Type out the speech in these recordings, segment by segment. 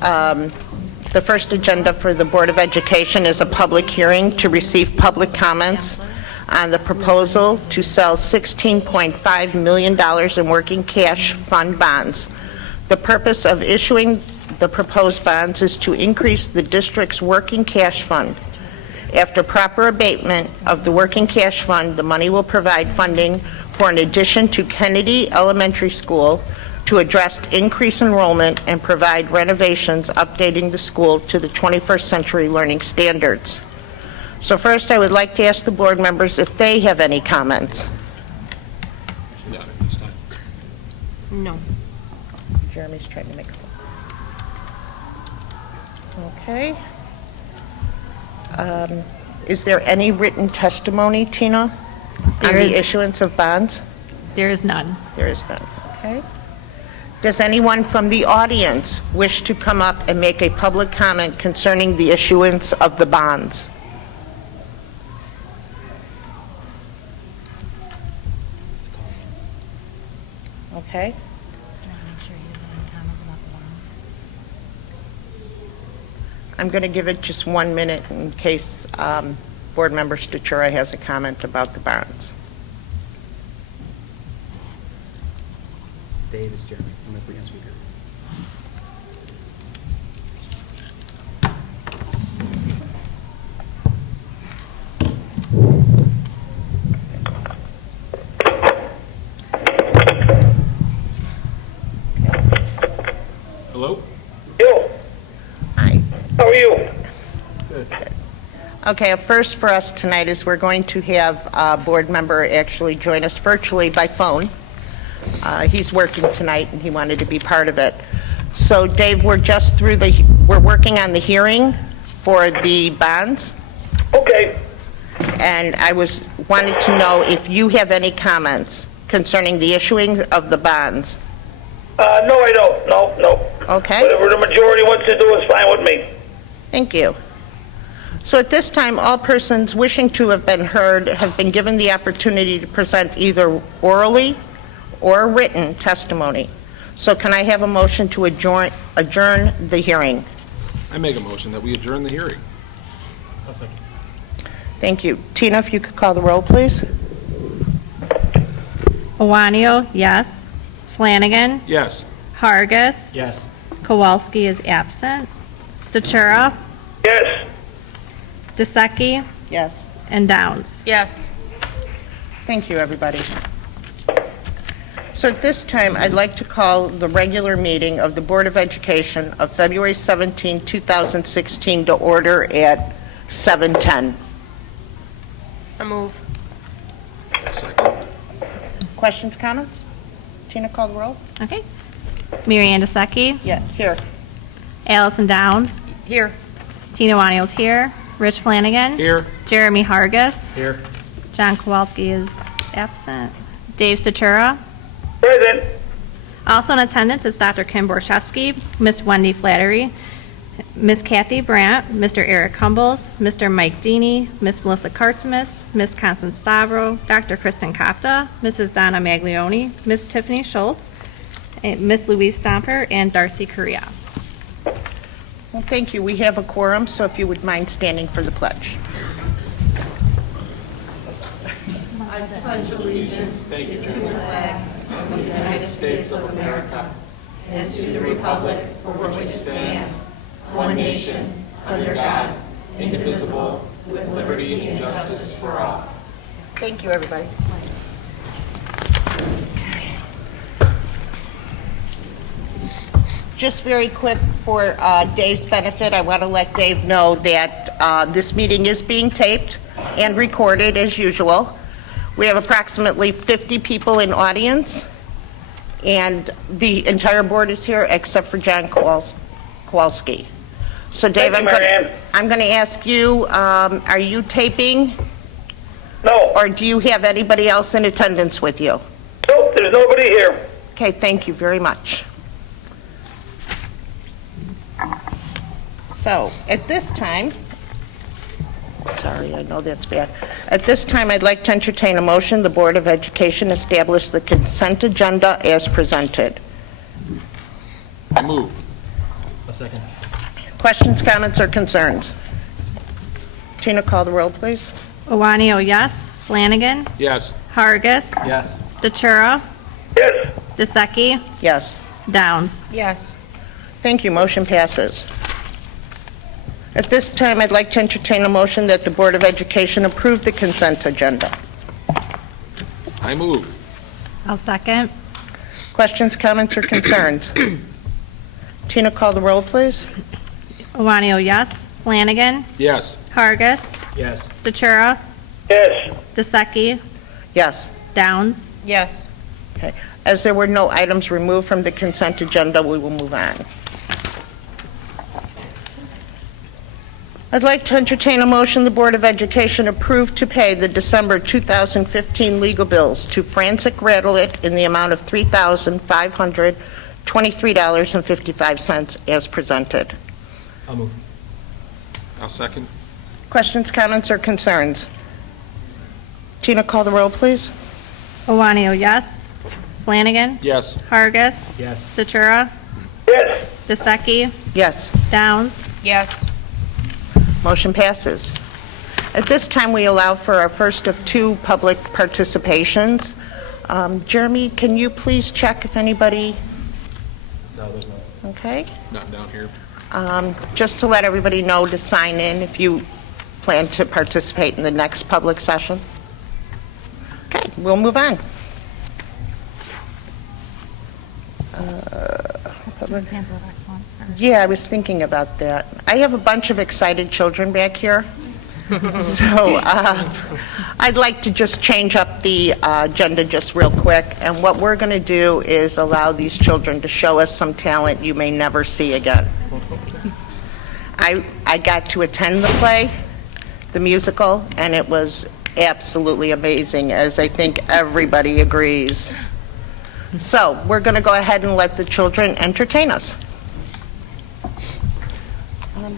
The first agenda for the Board of Education is a public hearing to receive public comments on the proposal to sell $16.5 million in working cash fund bonds. The purpose of issuing the proposed bonds is to increase the district's working cash fund. After proper abatement of the working cash fund, the money will provide funding for an addition to Kennedy Elementary School to address increased enrollment and provide renovations updating the school to the 21st century learning standards. So first, I would like to ask the board members if they have any comments. Not at this time. No. Jeremy's trying to make a... Okay. Is there any written testimony, Tina, on the issuance of bonds? There is none. There is none. Okay. Does anyone from the audience wish to come up and make a public comment concerning the issuance of the bonds? Okay. I'm going to give it just 1 minute in case Board Member Statura has a comment about the bonds. Dave is Jeremy. I'm going to put you on speaker. Hello? Yo, Hi. how are you? Okay, a first for us tonight is we're going to have a board member actually join us virtually by phone. He's working tonight and he wanted to be part of it. So Dave, we're working on the hearing for the bonds, Okay. and I wanted to know if you have any comments concerning the issuing of the bonds. No, I don't. No. Okay? Whatever the majority wants to do is fine with me. Thank you. So at this time, all persons wishing to have been heard have been given the opportunity to present either orally or written testimony. So can I have a motion to adjourn the hearing? I make a motion that we adjourn the hearing. I'll second. Thank you. Tina, if you could call the roll, please. Iwanio, yes. Flanagan. Yes. Hargis. Yes. Kowalski is absent. Statura. Yes. Dusecki. Yes. And Downs. Yes. Thank you, everybody. So at this time, I'd like to call the regular meeting of the Board of Education of February 17, 2016 to order at 7:10. A move. A second. Questions, comments? Tina, call the roll. Okay. Mary Ann Dusecki. Yeah, here. Allison Downs. Here. Tina Iwanio's here. Rich Flanagan. Here. Jeremy Hargis. Here. John Kowalski is absent. Dave Statura. Present. Also in attendance is Dr. Kim Borszewski, Miss Wendy Flattery, Miss Kathy Brandt, Mr. Eric Humbles, Mr. Mike Deeney, Miss Melissa Kartzimis, Miss Constance Stavro, Dr. Kristen Kopta, Mrs. Donna Maglione, Miss Tiffany Schultz, Miss Louise Stomper, and Darcy Correa. Well, thank you. We have a quorum, so if you would mind standing for the pledge. I pledge allegiance to the flag of the United States of America and to the republic for which it stands, one nation, under God, indivisible, with liberty and justice for all. Thank you, everybody. Just very quick for Dave's benefit, I want to let Dave know that this meeting is being taped and recorded as usual. We have approximately 50 people in audience, and the entire board is here except for John Kowalski. So Dave, Thank you, I'm going to ask you, are you taping, No. or do you have anybody else in attendance with you? Nope, there's nobody here. Okay, thank you very much. So, at this time, sorry, I know that's bad. At this time, I'd like to entertain a motion the Board of Education establish the consent agenda as presented. I move. A second. Questions, comments, or concerns? Tina, call the roll, please. Iwanio, yes. Flanagan. Yes. Hargis. Yes. Statura. Yes. DeSecchi. Yes. Downs. Yes. Thank you. Motion passes. At this time, I'd like to entertain a motion that the Board of Education approve the consent agenda. I move. I'll second. Questions, comments, or concerns? Tina, call the roll, please. Iwanio, yes. Flanagan. Yes. Hargis. Yes. Statura. Yes. DeSecchi. Yes. Downs. Yes. Okay. As there were no items removed from the consent agenda, we will move on. I'd like to entertain a motion the Board of Education approve to pay the December 2015 legal bills to Francis Radelet in the amount of $3,523.55 as presented. I'll move. I'll second. Questions, comments, or concerns? Tina, call the roll, please. Iwanio, yes. Flanagan. Yes. Hargis. Yes. Statura. Yes. DeSecchi. Yes. Downs. Yes. Motion passes. At this time, we allow for our first of two public participations. Jeremy, can you please check if anybody, No, there's no. okay? Not down here. Just to let everybody know to sign in if you plan to participate in the next public session. Okay, we'll move on. Example of excellence first. Yeah, I was thinking about that. I have a bunch of excited children back here. So I'd like to just change up the agenda just real quick. And what we're going to do is allow these children to show us some talent you may never see again. I got to attend the play, the musical, and it was absolutely amazing, as I think everybody agrees. So we're going to go ahead and let the children entertain us.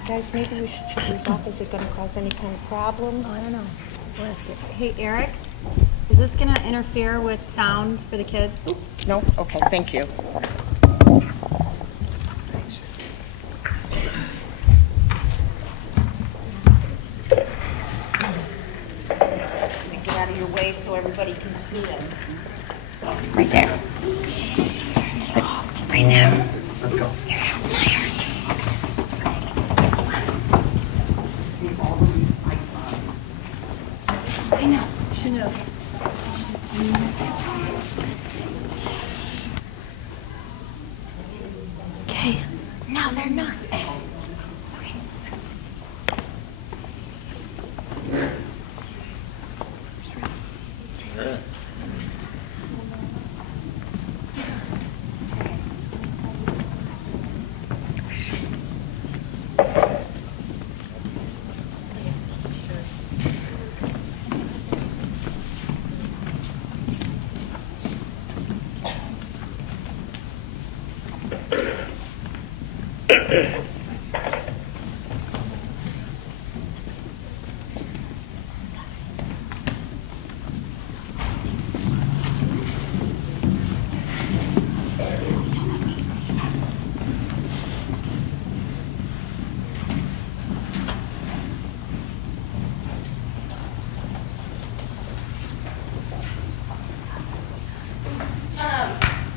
Guys, maybe we should shut these off. Is it going to cause any kind of problems? I don't know. We'll ask it. Hey, Eric, is this going to interfere with sound for the kids? No? Okay, thank you. Get out of your way so everybody can see it. Right there. Right now. Let's go. I know. She knows. Okay. No, they're not.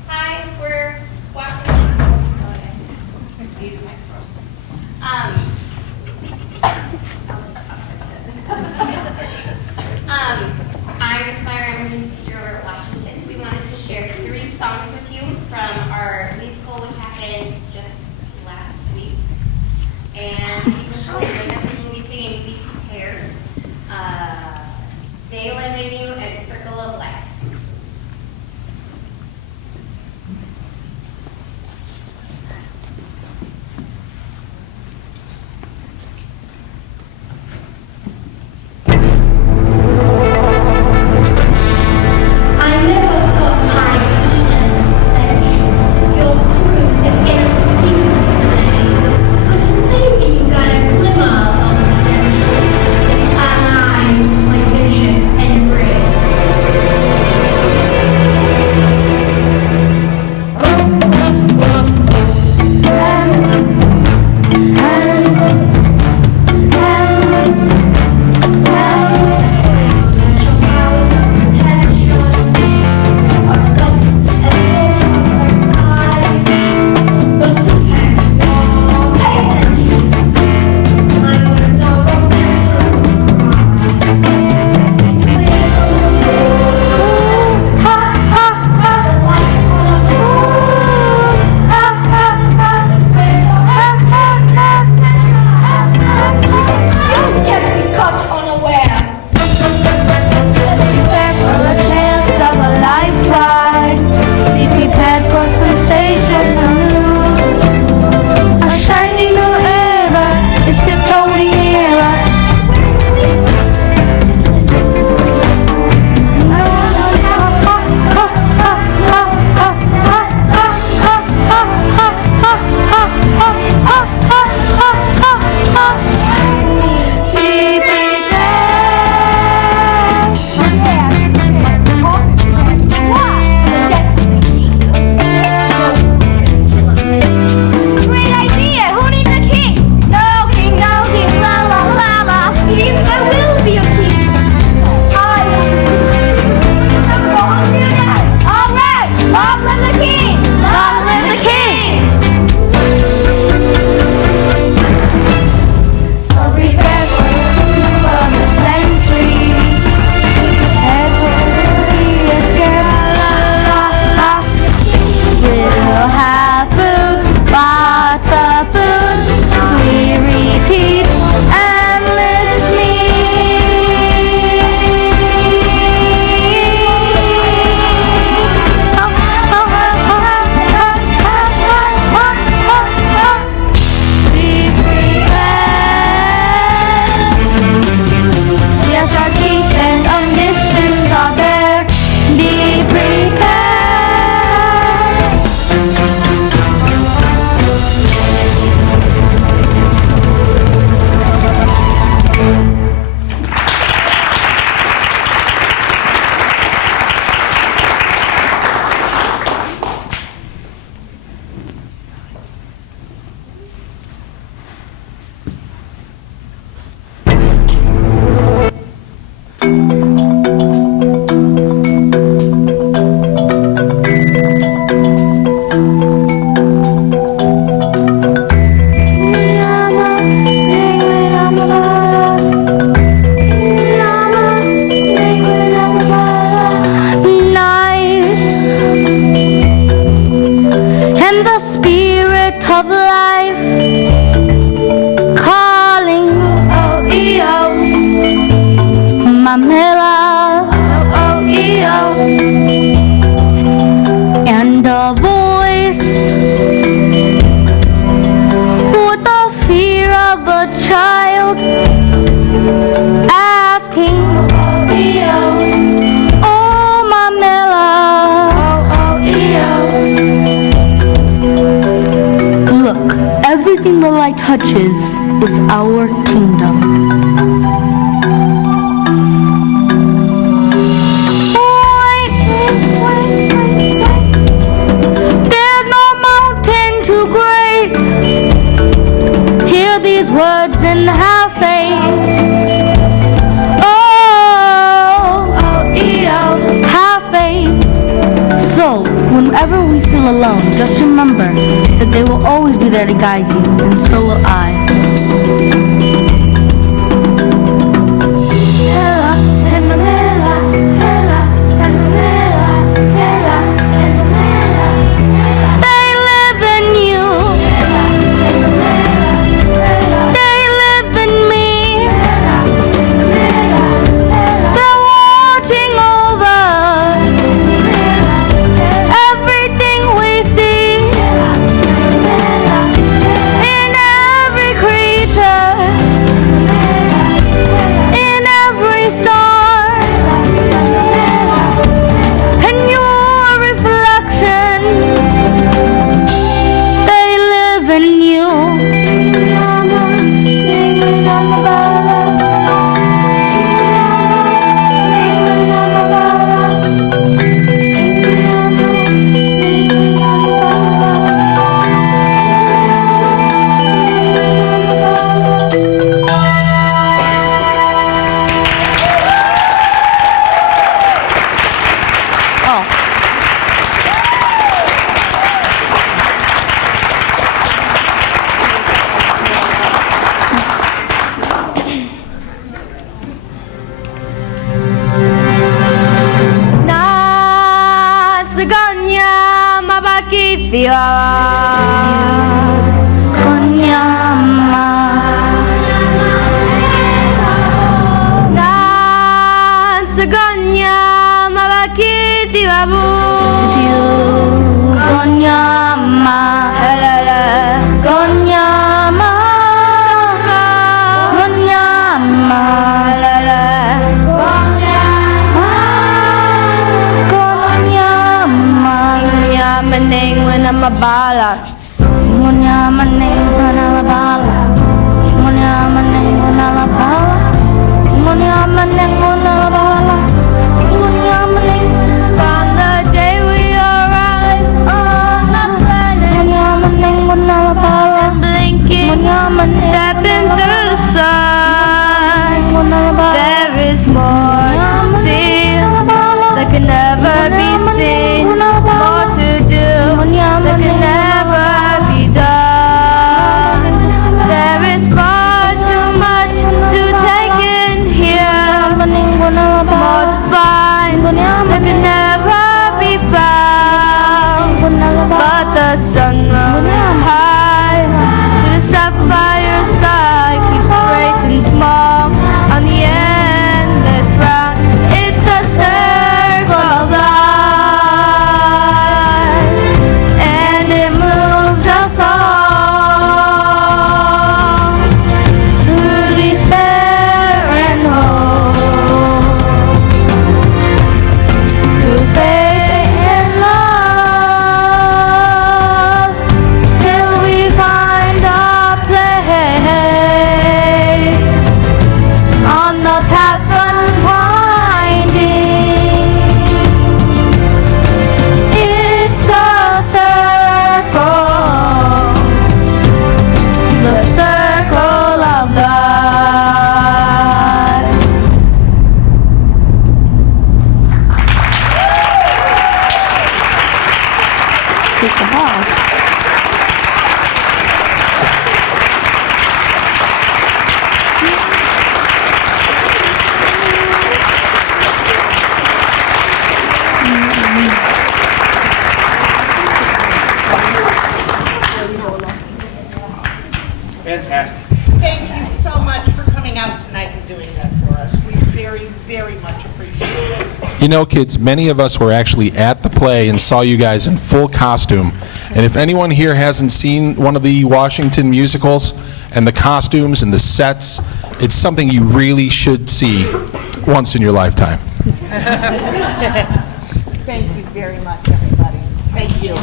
Hi, we're watching. Use my phone. I'll just talk like this. I'm Aspire. I'm a music teacher over at Washington. We wanted to share 3 songs with you from our musical, which happened just last week. And these children that we will be singing "Be Prepared," "Daylight Menu," and "Circle of Life." everything the light touches is our kingdom. There's no mountain too great. Hear these words and have faith. Have faith. So, whenever we feel alone, just remember that they will always be there to guide you, and so will I. They live in you. They live in me. They're watching over everything we see, in every creature, in every star, and your reflection. They live in you. Natsuganya mabakithia Konyama Natsuganya mabakithia bu Konyama Konyama Konyama Maning when I'm a bala. Munya maning when I'm a bala. Munya maning when I'm a bala. Munya maning when I'm a bala. Munya maning. From the day we arrived on the planet. Munya maning when I'm a bala. And blinking, stepping through the sun. There is more to see that can never be seen. More to do that can never be done. There is far too much to take in here. More to find that can never be found. But the sun rolling high through the sapphire sky keeps great and small on the endless round. It's the circle of life, and it moves us all through despair and hope, through faith and love, till we find our place on the path unwinding. It's a circle, the circle of life. Take the ball. Fantastic. Thank you so much for coming out tonight and doing that for us. We very, very much appreciate it. You know, kids, many of us were actually at the play and saw you guys in full costume. And if anyone here hasn't seen one of the Washington musicals and the costumes and the sets, it's something you really should see once in your lifetime. Thank you very much, everybody. Thank you.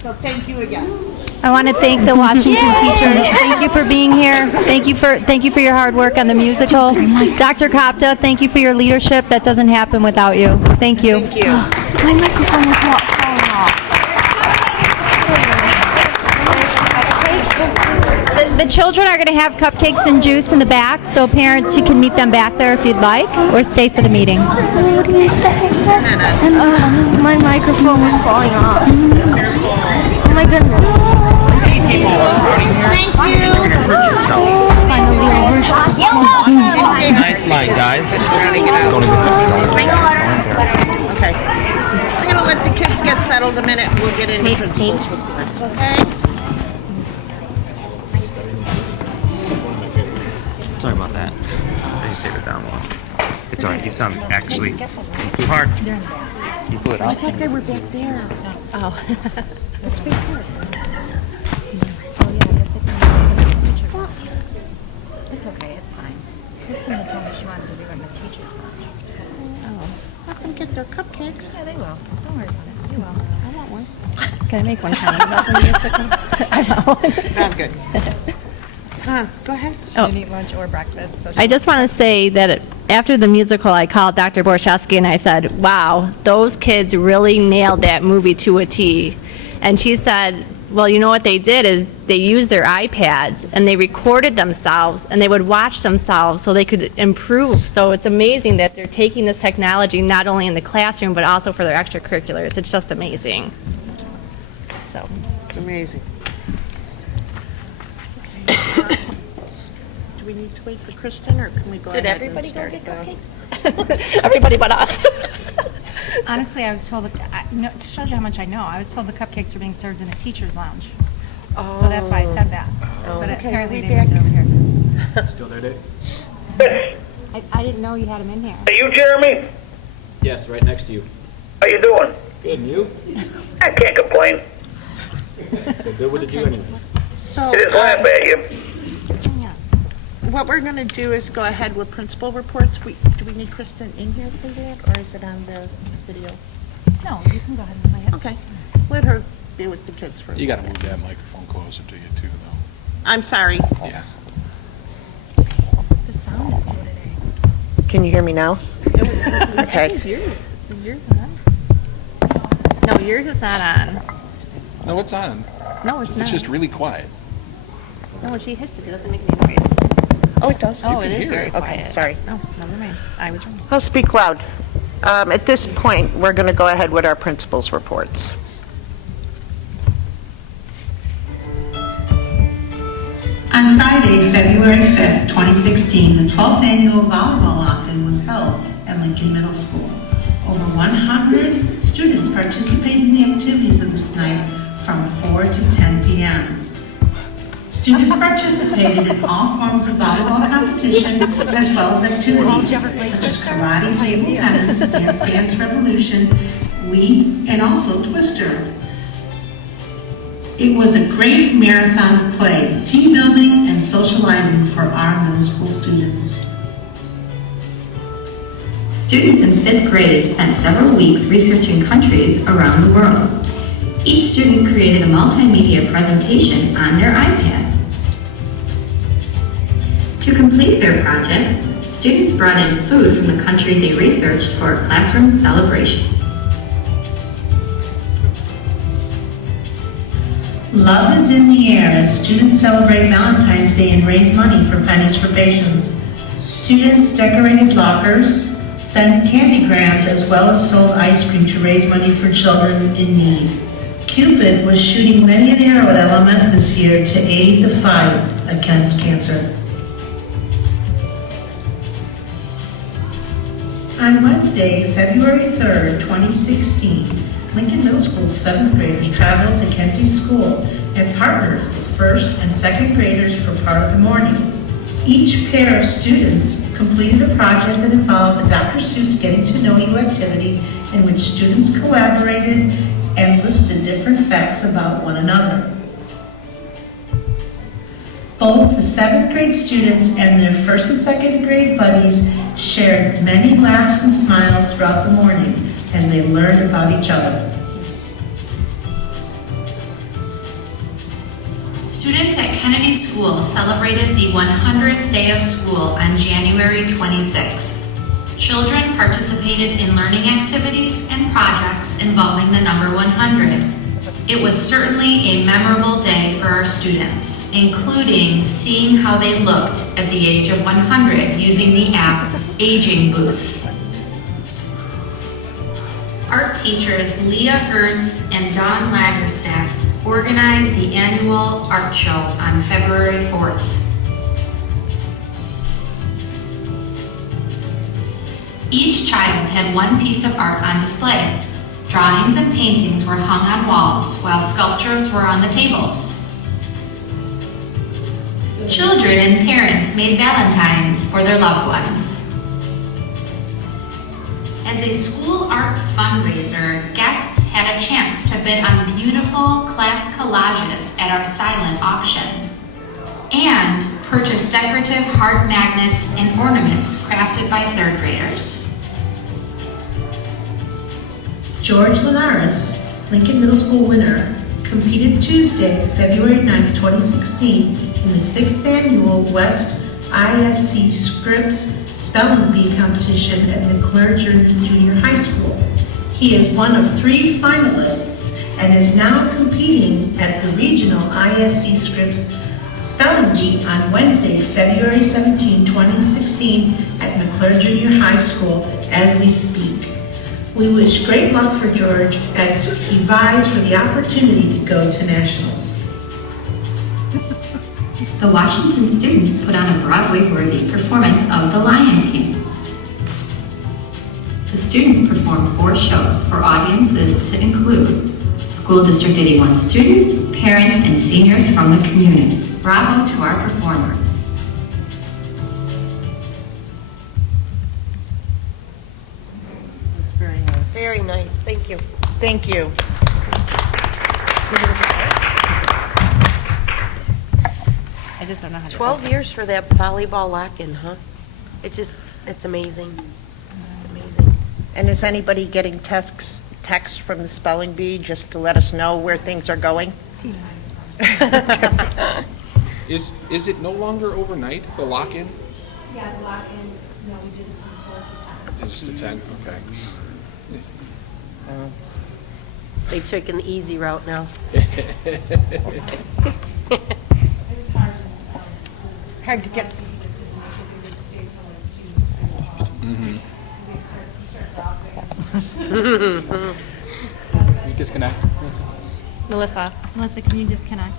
So thank you again. I want to thank the Washington teachers. Thank you for being here. Thank you for your hard work on the musical. Dr. Kopta, thank you for your leadership. That doesn't happen without you. Thank you. Thank you. My microphone was falling off. The children are going to have cupcakes and juice in the back, so parents, you can meet them back there if you'd like, or stay for the meeting. And my microphone was falling off. Oh my goodness. Finally over. Nice line, guys. Okay. We're going to let the kids get settled a minute. We'll get into principal's report. Okay? Sorry about that. I didn't take it down well. It's alright, you sound actually too hard. You pull it out. It's like they were back there. Oh. Let's be fair. It's okay, it's fine. Christina told me she wanted to do it in the teacher's lounge. Let them get their cupcakes. Yeah, they will. Don't worry about it. They will. I want one. Can I make one comment about the musical? I know. I'm good. Go ahead. Oh. Eat lunch or breakfast. So I just want to say that after the musical, I called Dr. Borshevsky and I said, wow, those kids really nailed that movie to a T. And she said, well, you know what they did is they used their iPads and they recorded themselves and they would watch themselves so they could improve. So it's amazing that they're taking this technology not only in the classroom but also for their extracurriculars. It's just amazing. So. It's amazing. Do we need to wait for Kristen, or can we go ahead and start? Everybody but us. honestly, I was told, it shows you how much I know. I was told the cupcakes were being served in the teacher's lounge. So that's why I said that. But okay. apparently We they moved it over here. Still there, Dave? Yes. I didn't know you had them in here. Are you Jeremy? Yes, right next to you. How you doing? Good, and you? I can't complain. Well, good with you anyways. So, I just laugh at you. what we're going to do is go ahead with principal reports. Do we need Kristen in here for that, or is it on the video? No, you can go ahead and play it. Okay. Let her be with the kids for a You got to minute. move that microphone closer to you too, though. I'm sorry. Yeah. The sound is today. Can you hear me now? Okay. Is yours on? No, yours is not on. No, it's on. No, it's not. It's just really quiet. No, when she hits it, it doesn't make any noise. Oh, it does? Oh, it can is hear very it. quiet. Okay, sorry. No, never mind. I was wrong. I'll speak loud. At this point, we're going to go ahead with our principal's reports. On Friday, February 5th, 2016, the 12th annual volleyball lock-in was held at Lincoln Middle School. Over 100 students participated in the activities of this night from 4 to 10 p.m. Students participated in all forms of volleyball competition as well as activities such as karate, table tennis, Dance Dance Revolution, Wii, and also Twister. It was a great marathon of play, team building, and socializing for our middle school students. Students in 5th grade spent several weeks researching countries around the world. Each student created a multimedia presentation on their iPad. To complete their projects, students brought in food from the country they researched for a classroom celebration. Love is in the air as students celebrate Valentine's Day and raise money for Pennies for Patients. Students decorated lockers, sent candygrams, as well as sold ice cream to raise money for children in need. Cupid was shooting many an arrow at LMS this year to aid the fight against cancer. On Wednesday, February 3rd, 2016, Lincoln Middle School's 7th graders traveled to Kennedy School and partnered with 1st and 2nd graders for part of the morning. Each pair of students completed a project that involved the Dr. Seuss Getting to Know You activity in which students collaborated and listed different facts about one another. Both the 7th grade students and their 1st and 2nd grade buddies shared many laughs and smiles throughout the morning as they learned about each other. Students at Kennedy School celebrated the 100th day of school on January 26th. Children participated in learning activities and projects involving the number 100. It was certainly a memorable day for our students, including seeing how they looked at the age of 100 using the app Aging Booth. Art teachers Leah Ernst and Dawn Lagerstadt organized the annual art show on February 4th. Each child had one piece of art on display. Drawings and paintings were hung on walls, while sculptures were on the tables. Children and parents made valentines for their loved ones. As a school art fundraiser, guests had a chance to bid on beautiful class collages at our silent auction and purchase decorative hard magnets and ornaments crafted by third graders. George Linares, Lincoln Middle School winner, competed Tuesday, February 9, 2016 in the 6th annual West ISC Scripps Spelling Bee competition at McClure Junior High School. He is one of 3 finalists and is now competing at the regional ISC Scripps Spelling Bee on Wednesday, February 17, 2016 at McClure Junior High School as we speak. We wish great luck for George as he vies for the opportunity to go to nationals. The Washington students put on a Broadway-worthy performance of The Lion King. The students performed 4 shows for audiences to include School District 81 students, parents, and seniors from the community. Bravo to our performer. Very nice, thank you. Thank you. I just don't know how to. 12 years for that volleyball lock-in, huh? It's amazing. Just amazing. And is anybody getting text from the spelling bee just to let us know where things are going? Is it no longer overnight, the lock-in? Yeah, the lock-in, no, we did it from 4 to 10. It's just a 10, okay. They took an easy route now. Hard to get. You disconnect, Melissa? Melissa, can you disconnect?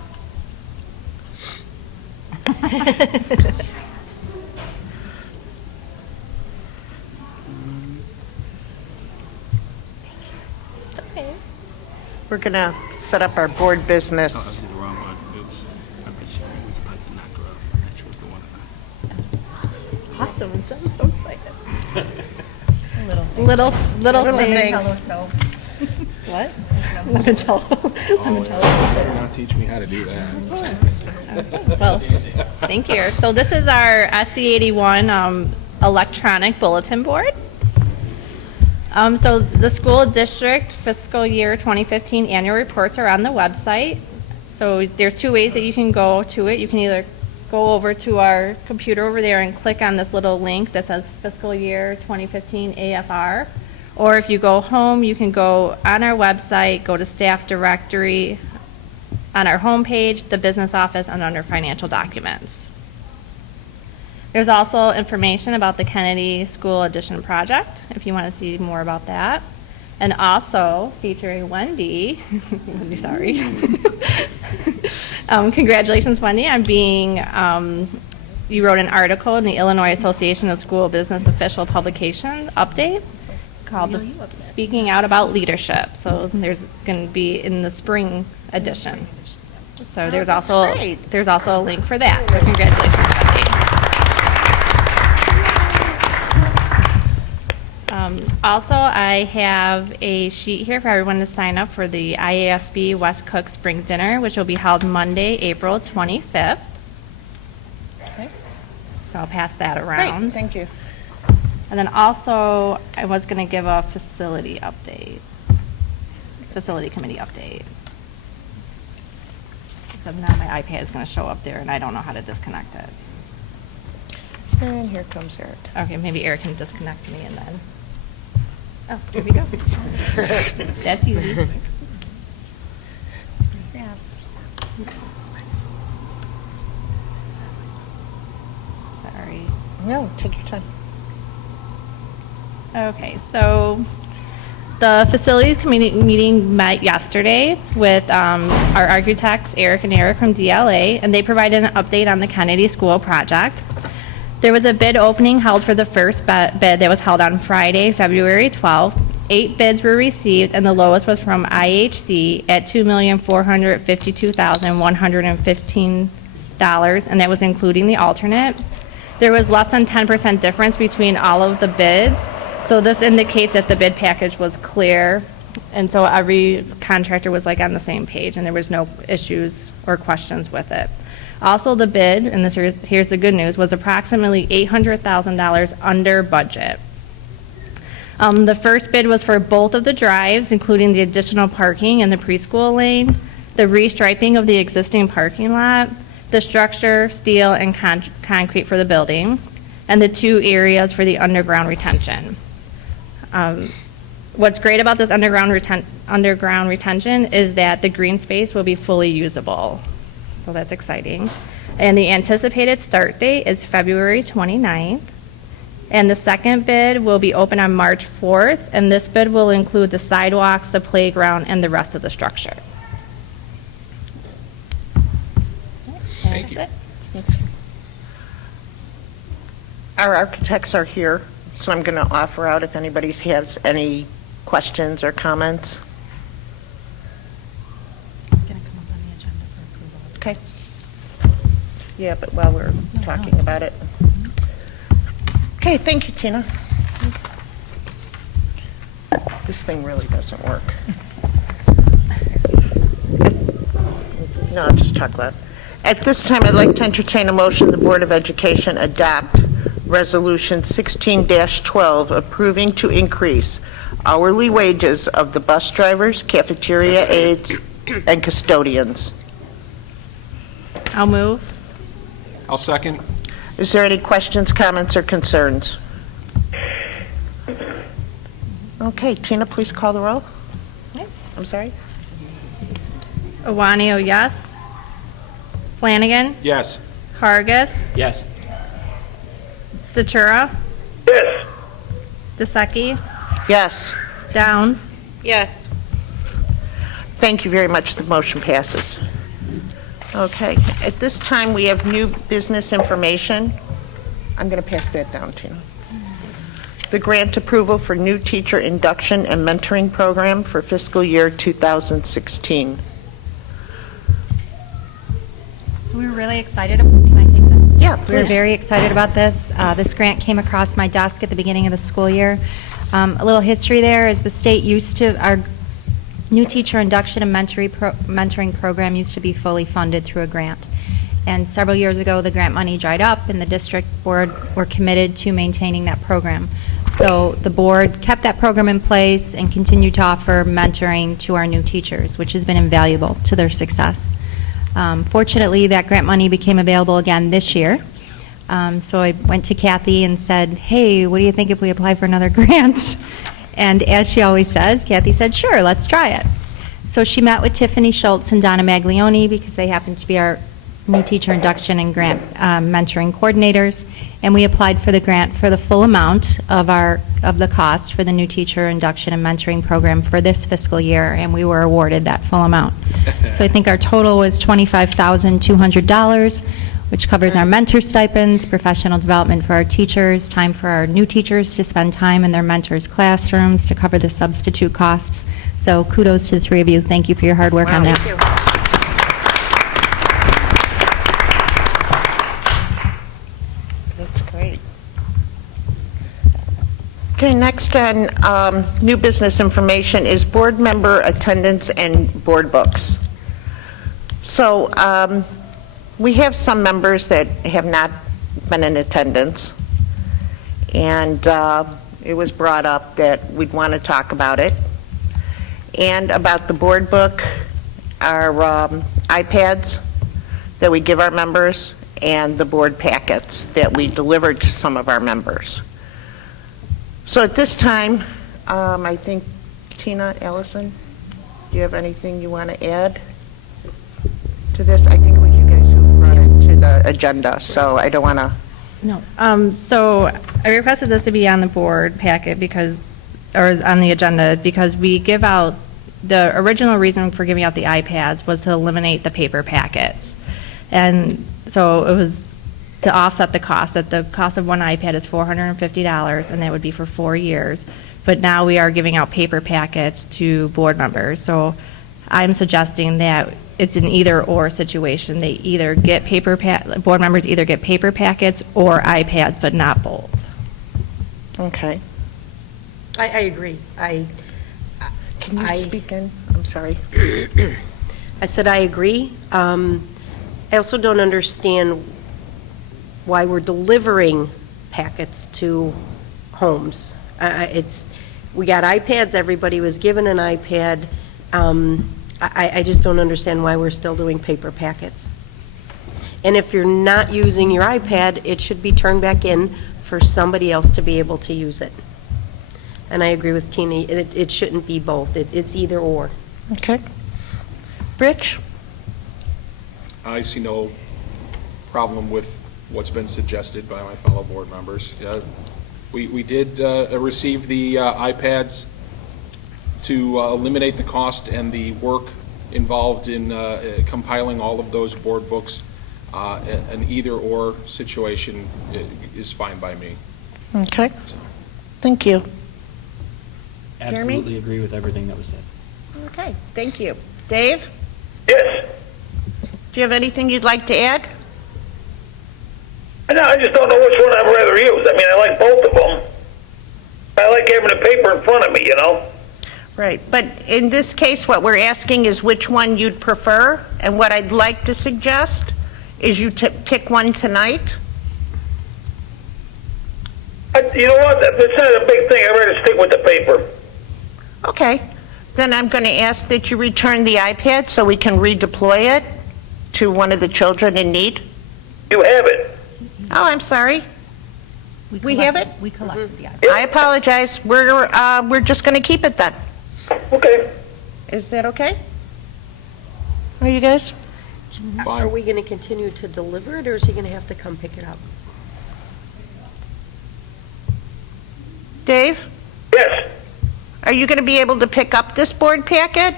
It's okay. We're going to set up our board business. Oh, the wrong one. Oops. I bet you we could probably knock her off. I'm not sure it's the one. Awesome, I'm so excited. Little things. What? Limoncello. Now teach me how to do that. Well, thank you. So this is our SD81 electronic bulletin board. So the school district fiscal year 2015 annual reports are on the website. So there's 2 ways that you can go to it. You can either go over to our computer over there and click on this little link that says fiscal year 2015 AFR. Or if you go home, you can go on our website, go to staff directory, on our homepage, the business office, and under financial documents. There's also information about the Kennedy School Addition Project, if you want to see more about that. And also featuring Wendy. Wendy, sorry. Congratulations, Wendy, on being, you wrote an article in the Illinois Association of School Business Official Publication Update called Speaking Out About Leadership. So there's going to be in the spring edition. So there's also a link for that. So congratulations, Wendy. Also, I have a sheet here for everyone to sign up for the IASB West Cook Spring Dinner, which will be held Monday, April 25th. Okay. So I'll pass that around. Great, thank you. And then also, I was going to give a facility committee update. Because now my iPad is going to show up there, and I don't know how to disconnect it. And here comes Eric. Okay, maybe Eric can disconnect me and then. Oh, here we go. That's easy. Sorry. No, take your time. Okay, so the facilities committee meeting met yesterday with our architects, Eric and Eric from DLA, and they provided an update on the Kennedy School project. There was a bid opening held for the first bid that was held on Friday, February 12th. 8 bids were received, and the lowest was from IHC at $2,452,115, and that was including the alternate. There was less than 10% difference between all of the bids, so this indicates that the bid package was clear, and so every contractor was like on the same page, and there was no issues or questions with it. Also, the bid, and here's the good news, was approximately $800,000 under budget. The first bid was for both of the drives, including the additional parking in the preschool lane, the restriping of the existing parking lot, the structure, steel, and concrete for the building, and the 2 areas for the underground retention. What's great about this underground retention is that the green space will be fully usable. So that's exciting. And the anticipated start date is February 29th. And the second bid will be open on March 4th, and this bid will include the sidewalks, the playground, and the rest of the structure. Thank you. Our architects are here, so I'm going to offer out if anybody has any questions or comments. It's going to come up on the agenda for approval. Okay. Yeah, but while we're talking about it. Okay, thank you, Tina. This thing really doesn't work. No, I'll just talk loud. At this time, I'd like to entertain a motion the Board of Education adopt Resolution 16-12 approving to increase hourly wages of the bus drivers, cafeteria aides, and custodians. I'll move. I'll second. Is there any questions, comments, or concerns? Okay, Tina, please call the roll. I'm sorry? Iwanio, yes. Flanagan? Yes. Hargis? Yes. Statura? Yes. DeSecchi? Yes. Downs? Yes. Thank you very much. The motion passes. Okay, at this time, we have new business information. I'm going to pass that down, Tina. The grant approval for new teacher induction and mentoring program for fiscal year 2016. So we were really excited. Can I take this? Yeah, We were please. very excited about this. This grant came across my desk at the beginning of the school year. A little history there is the state used to, our new teacher induction and mentoring program used to be fully funded through a grant. And several years ago, the grant money dried up, and the district board were committed to maintaining that program. So the board kept that program in place and continued to offer mentoring to our new teachers, which has been invaluable to their success. Fortunately, that grant money became available again this year. So I went to Kathy and said, hey, what do you think if we apply for another grant? And as she always says, Kathy said, sure, let's try it. So she met with Tiffany Schultz and Donna Maglione because they happen to be our new teacher induction and grant mentoring coordinators, and we applied for the grant for the full amount of the cost for the new teacher induction and mentoring program for this fiscal year, and we were awarded that full amount. So I think our total was $25,200, which covers our mentor stipends, professional development for our teachers, time for our new teachers to spend time in their mentors' classrooms to cover the substitute costs. So kudos to the three of you. Thank you for your hard work on that. Thank you. That's great. Okay, next on new business information is board member attendance and board books. So we have some members that have not been in attendance, and it was brought up that we'd want to talk about it. And about the board book, our iPads that we give our members and the board packets that we delivered to some of our members. So at this time, I think, Tina, Allison, do you have anything you want to add to this? I think it was you guys who brought it to the agenda, so I don't want to... No. So I requested this to be on the board packet or on the agenda, because we give out, the original reason for giving out the iPads was to eliminate the paper packets. And so it was to offset the cost, that the cost of one iPad is $450, and that would be for 4 years. But now we are giving out paper packets to board members. So I'm suggesting that it's an either-or situation. They either get board members either get paper packets or iPads, but not both. Okay. I agree. Can you speak in? I'm sorry. I said I agree. I also don't understand why we're delivering packets to homes. We got iPads, everybody was given an iPad. I just don't understand why we're still doing paper packets. And if you're not using your iPad, it should be turned back in for somebody else to be able to use it. And I agree with Tina, it shouldn't be both. It's either or. Okay. Rich? I see no problem with what's been suggested by my fellow board members. We did receive the iPads to eliminate the cost and the work involved in compiling all of those board books. An either-or situation is fine by me. Okay. Thank you. Absolutely agree with everything that was said. Okay, thank you. Dave? Yes. Do you have anything you'd like to add? No, I just don't know which one I'd rather use. I mean, I like both of them. I like having the paper in front of me, you know? Right, but in this case, what we're asking is which one you'd prefer, and what I'd like to suggest is you pick one tonight. You know what? It's not a big thing. I'd rather stick with the paper. Okay, then I'm going to ask that you return the iPad so we can redeploy it to one of the children in need. You have it. Oh, I'm sorry. We have it? We collected the iPad. I apologize. We're just going to keep it then. Okay. Is that okay? Are you guys? Are we going to continue to deliver it, or is he going to have to come pick it up? Dave? Yes. Are you going to be able to pick up this board packet?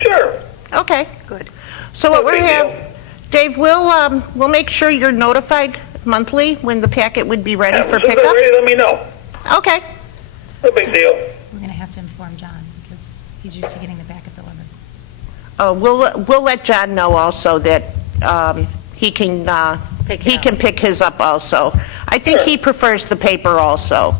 Sure. Okay. Good. So what No we big have, deal. Dave, we'll make sure you're notified monthly when the packet would be ready Yeah, for as soon as pickup. they're ready, let me know. Okay. No big deal. We're going to have to inform John, because he's used to getting the packet delivered. Oh, we'll let John know also that he can pick his up also. I think he prefers the paper also.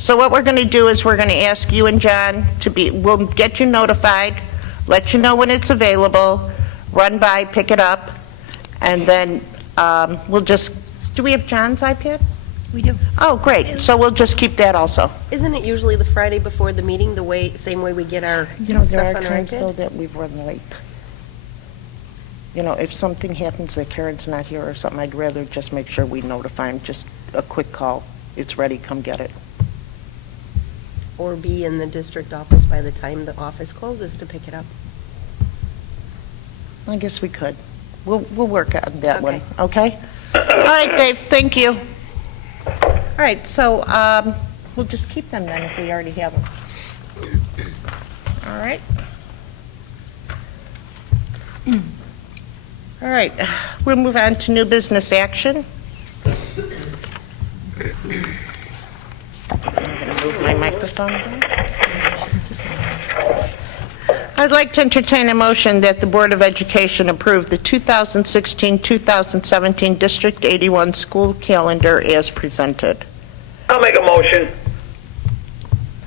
So what we're going to do is we're going to ask you and John we'll get you notified, let you know when it's available, run by, pick it up, and then do we have John's iPad? We do. Oh, great. So we'll just keep that also. Isn't it usually the Friday before the meeting, same way we get our There stuff are on our times, though, iPad? that we've run late. If something happens that Karen's not here or something, I'd rather just make sure we notify him, just a quick call. It's ready, come get it. Or be in the district office by the time the office closes to pick it up? I guess we could. We'll work on that one, Okay. okay? All right, Dave, thank you. All right, so we'll just keep them then if we already have them. All right. All right, we'll move on to new business action. I'm going to move my microphone down. I'd like to entertain a motion that the Board of Education approve the 2016-2017 District 81 school calendar as presented. I'll make a motion.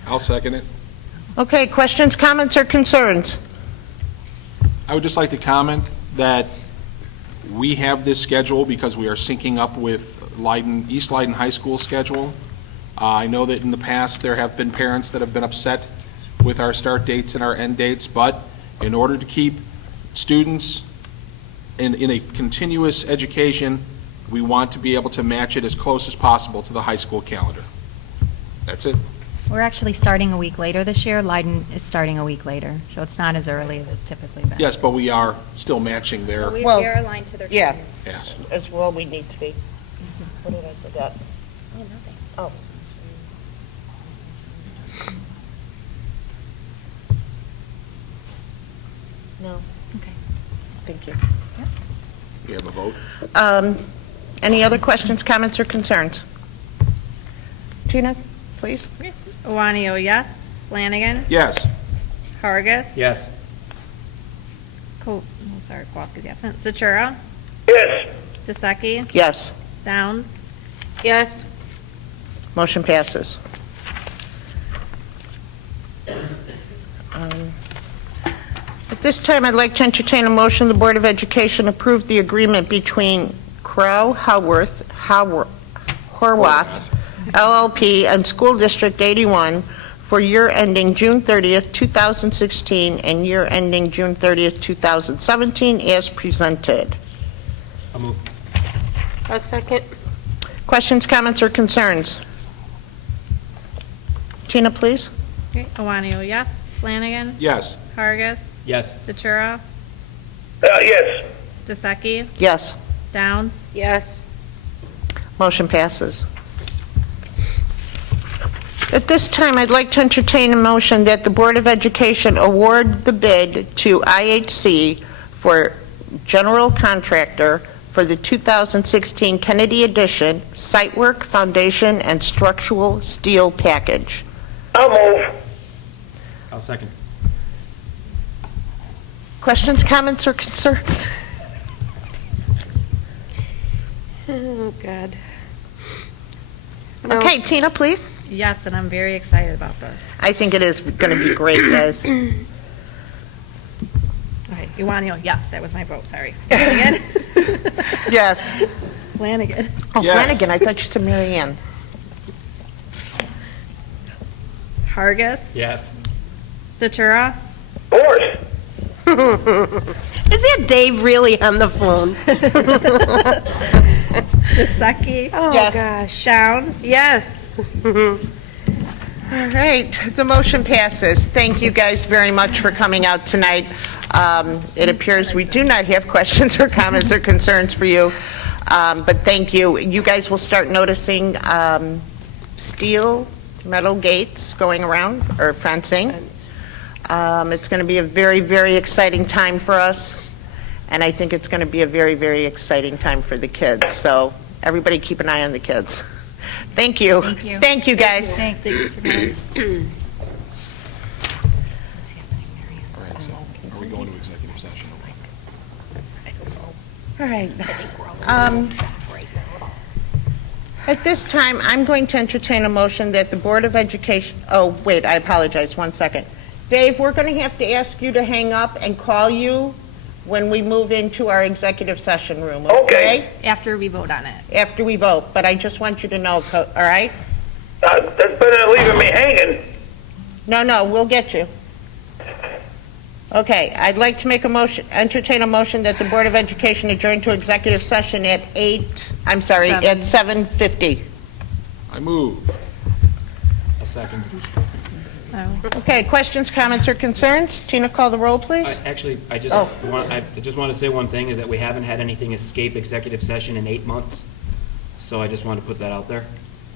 I'll second it. Okay, questions, comments, or concerns? I would just like to comment that we have this schedule because we are syncing up with East Leiden High School schedule. I know that in the past there have been parents that have been upset with our start dates and our end dates, but in order to keep students in a continuous education, we want to be able to match it as close as possible to the high school calendar. That's it. We're actually starting a week later this year. Leiden is starting a week later, so it's not as early as it's typically been. Yes, but we are still matching their, We Well, are aligned to their. Yeah, yes. as well we need to be. What did I forget? Oh. No. Okay. Thank you. We have a vote. Any other questions, comments, or concerns? Tina, please. Iwanio, yes. Flanagan. Yes. Hargis. Yes. Kowalski's absent. Satura. Yes. Dusecki. Yes. Downs. Yes. Motion passes. At this time, I'd like to entertain a motion the Board of Education approve the agreement between Crow Horwath LLP and School District 81 for year ending June 30th, 2016 and year ending June 30th, 2017 as presented. I'll move. A second. Questions, comments, or concerns? Tina, please. Okay. Iwanio, yes. Flanagan. Yes. Hargis. Yes. Satura. Yes. Dusecki. Yes. Downs. Yes. Motion passes. At this time, I'd like to entertain a motion that the Board of Education award the bid to IHC for general contractor for the 2016 Kennedy Edition site work, foundation, and structural steel package. I'll move. I'll second. Questions, comments, or concerns? Oh, God. Okay, Tina, please. Yes, and I'm very excited about this. I think it is going to be great, guys. Okay. Iwanio, yes. That was my vote. Sorry. Flanagan. Yes. Flanagan. Oh, Yes. Flanagan, I thought you said Mary Ann. Hargis. Yes. Statura. Of course. Is that Dave really on the phone? Dusecki. Oh, Yes. gosh. Downs. Yes. All right, the motion passes. Thank you guys very much for coming out tonight. It appears we do not have questions or comments or concerns for you, but thank you. You guys will start noticing steel, metal gates going around, or fencing. It's going to be a very, very exciting time for us, and I think it's going to be a very, very exciting time for the kids. So everybody keep an eye on the kids. Thank you. Thank you. Thank you, guys. Thanks for coming. All right, so are we going to executive session? All right. At this time, I'm going to entertain a motion that the Board of Education, oh, wait, I apologize, 1 second. Dave, we're going to have to ask you to hang up and call you when we move into our executive session room, okay? Okay. After we vote on it. After we vote, but I just want you to know, all right? That's better than leaving me hanging. No, we'll get you. Okay, I'd like to make a motion, entertain a motion that the Board of Education adjourn to executive session at 7:50. I move. I'll second. Okay, questions, comments, or concerns? Tina, call the roll, please. Actually, I just want to say one thing, is that we haven't had anything escape executive session in 8 months. So I just want to put that out there.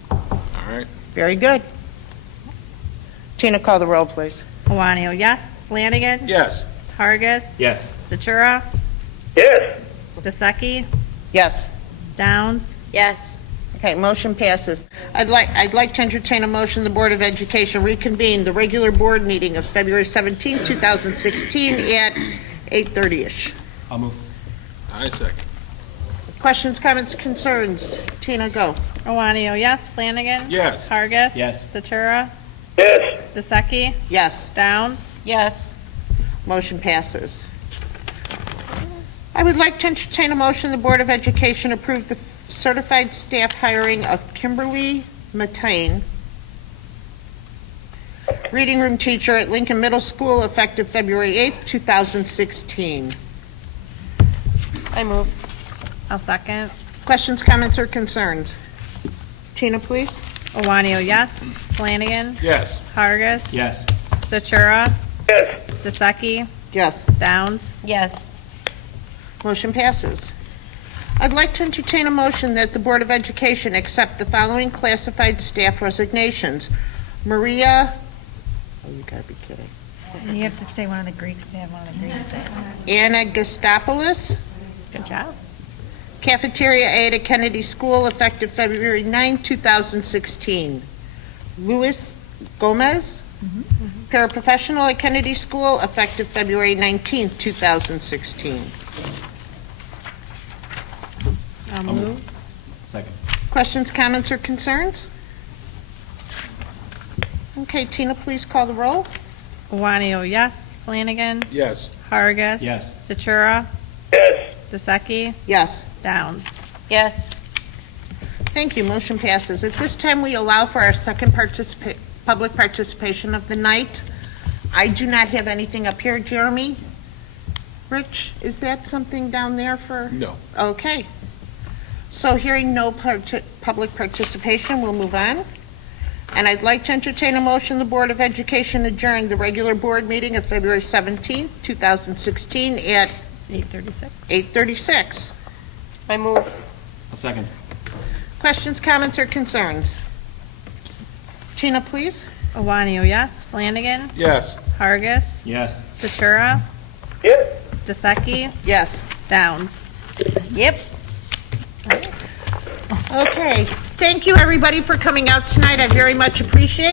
All right. Very good. Tina, call the roll, please. Iwanio, yes. Flanagan. Yes. Hargis. Yes. Statura. Yes. Dusecki. Yes. Downs. Yes. Okay, motion passes. I'd like to entertain a motion the Board of Education reconvene the regular board meeting of February 17, 2016 at 8:30-ish. I'll move. I second. Questions, comments, concerns? Tina, go. Iwanio, yes. Flanagan. Yes. Hargis. Yes. Satura. Yes. Dusecki. Yes. Downs. Yes. Motion passes. I would like to entertain a motion the Board of Education approve the certified staff hiring of Kimberly Matane, reading room teacher at Lincoln Middle School, effective February 8th, 2016. I move. I'll second. Questions, comments, or concerns? Tina, please. Iwanio, yes. Flanagan. Yes. Hargis. Yes. Statura. Yes. DeSeki. Yes. Downs. Yes. Motion passes. I'd like to entertain a motion that the Board of Education accept the following classified staff resignations. Maria, oh, you gotta be kidding. You have to say one of the Greeks, say one of the Greeks. Anna Gastopoulos, Good job. cafeteria aide at Kennedy School, effective February 9, 2016. Luis Gomez, paraprofessional at Kennedy School, effective February 19, 2016. I'll move. Second. Questions, comments, or concerns? Okay, Tina, please call the roll. Iwanio, yes. Flanagan. Yes. Hargis. Yes. Statura. Yes. DeSeki. Yes. Downs. Yes. Thank you. Motion passes. At this time, we allow for our second public participation of the night. I do not have anything up here. Jeremy? Rich, is that something down there for? No. Okay. So hearing no public participation, we'll move on. And I'd like to entertain a motion the Board of Education adjourn the regular board meeting of February 17th, 2016 at 8:36. 8:36. I move. A second. Questions, comments, or concerns? Tina, please. Iwanio, yes. Flanagan. Yes. Hargis. Yes. Statura. Yes. DeSeki. Yes. Downs. Yep. Okay. Thank you, everybody, for coming out tonight. I very much appreciate it.